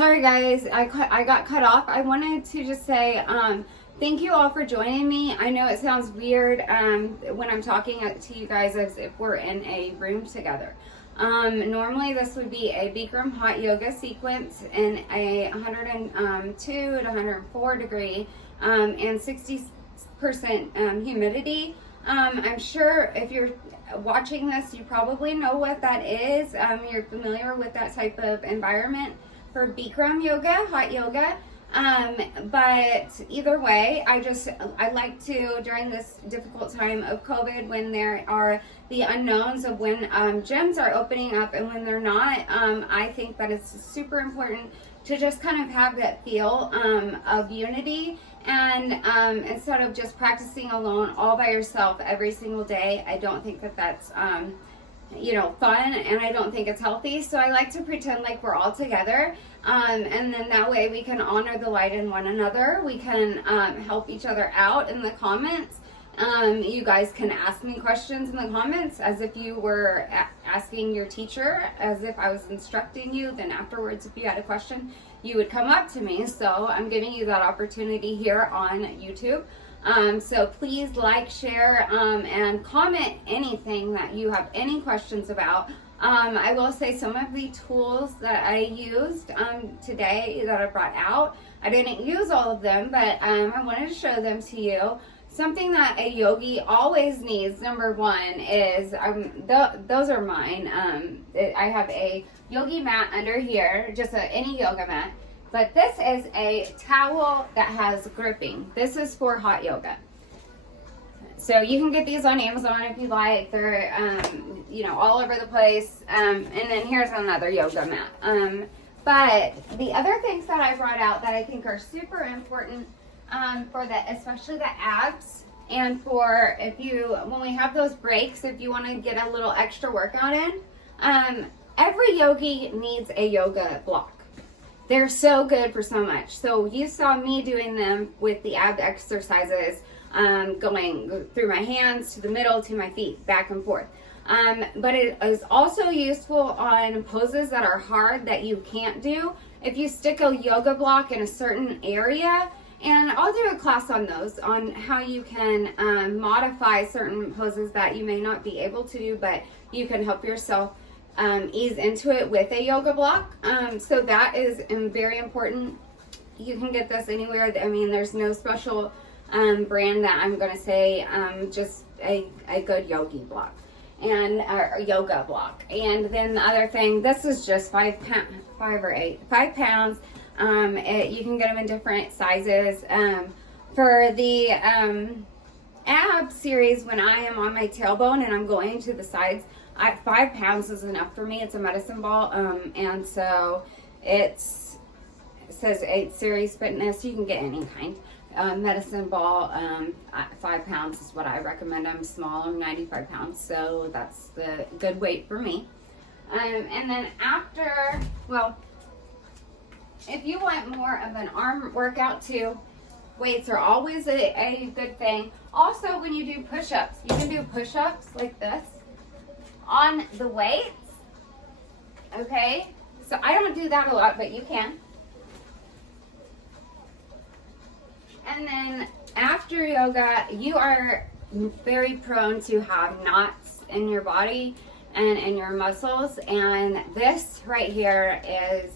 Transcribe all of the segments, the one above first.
Sorry guys, I got cut off. I wanted to just say thank you all for joining me. I know it sounds weird when I'm talking to you guys as if we're in a room together. Normally this would be a Bikram hot yoga sequence in a 102 to 104 degree and 60% humidity. I'm sure if you're watching this, you probably know what that is. You're familiar with that type of environment for Bikram yoga, hot yoga. But either way, I like to, during this difficult time of COVID, when there are the unknowns of when gyms are opening up and when they're not, I think that it's super important to just kind of have that feel of unity. And instead of just practicing alone all by yourself every single day, I don't think that that's fun, and I don't think it's healthy. So I like to pretend like we're all together, and then that way we can honor the light in one another. We can help each other out in the comments. You guys can ask me questions in the comments as if you were asking your teacher, as if I was instructing you. Then afterwards, if you had a question, you would come up to me. So I'm giving you that opportunity here on YouTube. So please like, share, and comment anything that you have any questions about. I will say some of the tools that I used today that I brought out, I didn't use all of them, but I wanted to show them to you. Something that a yogi always needs, number one, is, those are mine. I have a yogi mat under here, just any yoga mat. But this is a towel that has gripping. This is for hot yoga. So you can get these on Amazon if you like. They're, all over the place. And then here's another yoga mat. But the other things that I brought out that I think are super important for especially the abs, and for when we have those breaks, if you want to get a little extra workout in, every yogi needs a yoga block. They're so good for so much. So you saw me doing them with the ab exercises, going through my hands to the middle to my feet, back and forth. But it is also useful on poses that are hard that you can't do. If you stick a yoga block in a certain area, and I'll do a class on those, on how you can modify certain poses that you may not be able to do, but you can help yourself ease into it with a yoga block. So that is very important. You can get this anywhere. I mean, there's no special brand that I'm going to say, just a good yogi block and a yoga block. And then the other thing, this is just 5 pounds. You can get them in different sizes. For the ab series, when I am on my tailbone and I'm going to the sides, 5 pounds is enough for me. It's a medicine ball, and so it says 8 series fitness. You can get any kind. Medicine ball, 5 pounds is what I recommend. I'm small, I'm 95 pounds, so that's the good weight for me. And then if you want more of an arm workout too, weights are always a good thing. Also, when you do push-ups, you can do push-ups like this on the weights, okay? So I don't do that a lot, but you can. And then after yoga, you are very prone to have knots in your body and in your muscles, and this right here is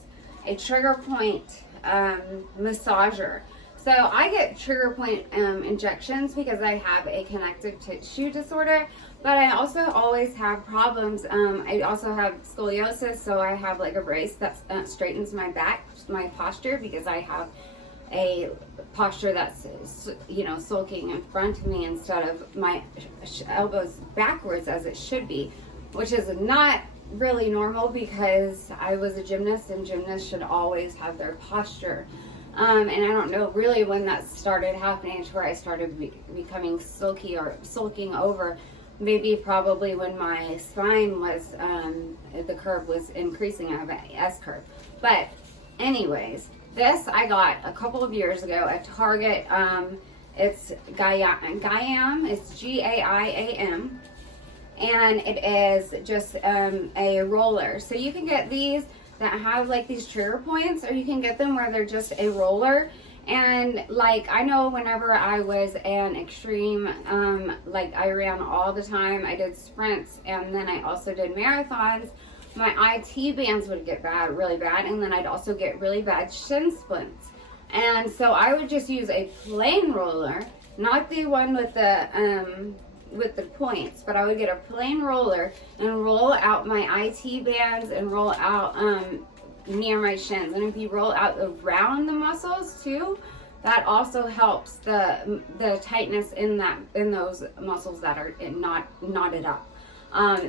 a trigger point massager. So I get trigger point injections because I have a connective tissue disorder, but I also always have problems. I also have scoliosis, so I have like a brace that straightens my back, my posture, because I have a posture that's sulking in front of me instead of my elbows backwards as it should be, which is not really normal because I was a gymnast, and gymnasts should always have their posture. And I don't know really when that started happening to where I started becoming sulky or sulking over. Maybe probably when my spine was, the curve was increasing. I have an S curve. But anyways, this I got a couple of years ago at Target. It's Gaiam. It's GAIAM. And it is just a roller. So you can get these. that have like these trigger points, or you can get them where they're just a roller. And like, I know whenever I was an extreme, like I ran all the time, I did sprints, and then I also did marathons, my IT bands would get bad, really bad, and then I'd also get really bad shin splints. And so I would just use a plain roller, not the one with the points, but I would get a plain roller and roll out my IT bands and roll out near my shins. And if you roll out around the muscles too, that also helps the tightness in those muscles that are not knotted up.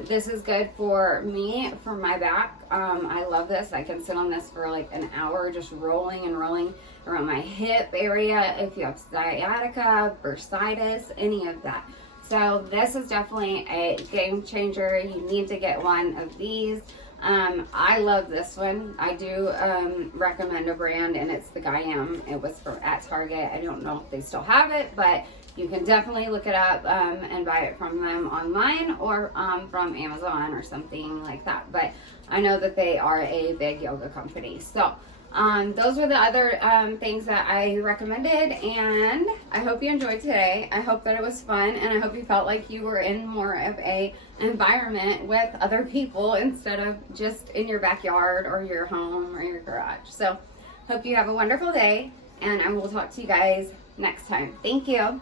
This is good for me, for my back. I love this. I can sit on this for like an hour, just rolling and rolling around my hip area. If you have sciatica, bursitis, any of that. So this is definitely a game changer. You need to get one of these. I love this one. I do recommend a brand, and it's the Guyam. It was at Target. I don't know if they still have it, but you can definitely look it up and buy it from them online, or from Amazon or something like that. But I know that they are a big yoga company. So those are the other things that I recommended, and I hope you enjoyed today. I hope that it was fun, and I hope you felt like you were in more of a environment with other people instead of just in your backyard or your home or your garage. So hope you have a wonderful day, and I will talk to you guys next time. Thank you.